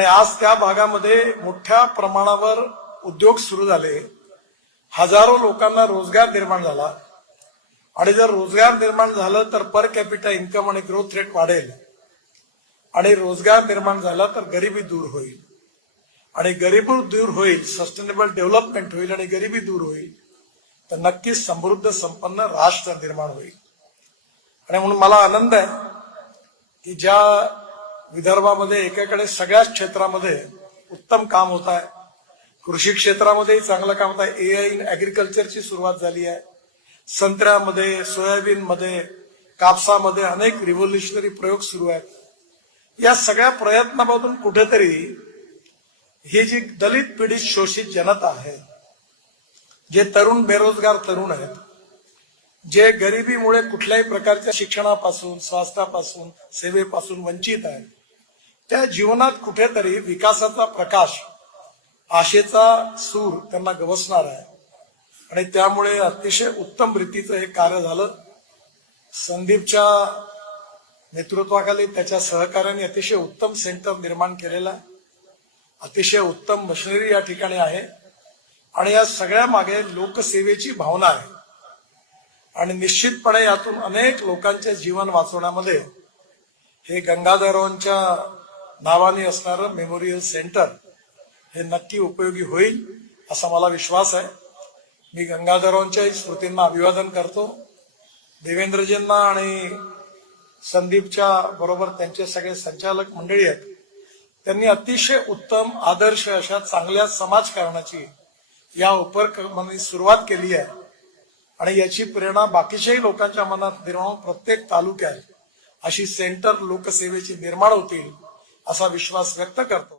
आणि आज त्या भागामध्ये मोठ्या प्रमाणावर उद्योग सुरू झाले, हजारो लोकांना रोजगार निर्माण झाला आणि जर रोजगार निर्माण झालं तर पर कॅपिटा इन्कम आणि ग्रोथ रेट वाढेल आणि रोजगार निर्माण झाला तर गरिबी दूर होईल आणि गरिबी दूर होईल, सस्टेनेबल डेव्हलपमेंट होईल आणि गरिबी दूर होईल तर नक्कीच समृद्ध संपन्न राष्ट्र निर्माण होईल. आणि म्हणून मला आनंद आहे की ज्या विदर्भामध्ये एकाकडे सगळ्याच क्षेत्रामध्ये उत्तम काम होत आहे, कृषी क्षेत्रामध्येही चांगलं काम होत आहे, AI इन ऍग्रिकल्चरची सुरुवात झाली आहे, संत्र्यामध्ये, सोयाबीनमध्ये, कापसामध्ये अनेक रिव्होल्युशनरी प्रयोग सुरू आहेत. या सगळ्या प्रयत्नामधून कुठेतरी ही जी दलित पीडित शोषित जनता आहे, जे तरुण बेरोजगार तरुण आहेत, जे गरिबीमुळे कुठल्याही प्रकारच्या शिक्षणापासून, स्वास्थ्यापासून, सेवेपासून वंचित आहेत, त्या जीवनात कुठेतरी विकासाचा प्रकाश, आशेचा सूर त्यांना गवसणार आहे आणि त्यामुळे अतिशय उत्तम रीतीचं हे कार्य झालं. संदीपच्या नेतृत्वाखाली त्याच्या सहकार्याने अतिशय उत्तम सेंटर निर्माण केलेलं आहे, अतिशय उत्तम मशिनरी या ठिकाणी आहे आणि या सगळ्या मागे लोकसेवेची भावना आहे आणि निश्चितपणे यातून अनेक लोकांचे जीवन वाचवण्यामध्ये हे गंगाधररावांच्या नावाने असणारं मेमोरियल सेंटर हे नक्की उपयोगी होईल असा मला विश्वास आहे. मी गंगाधररावांच्या स्मृतींना अभिवादन करतो. देवेंद्रजींना आणि संदीपच्या बरोबर त्यांचे सगळे संचालक मंडळी आहेत, त्यांनी अतिशय उत्तम आदर्श अशा चांगल्या समाजकारणाची या उपक्रमाने सुरुवात केली आहे आणि याची प्रेरणा बाकीच्याही लोकांच्या मनात निर्माण, प्रत्येक तालुक्यात अशी सेंटर लोकसेवेची निर्माण होतील असा विश्वास व्यक्त करतो.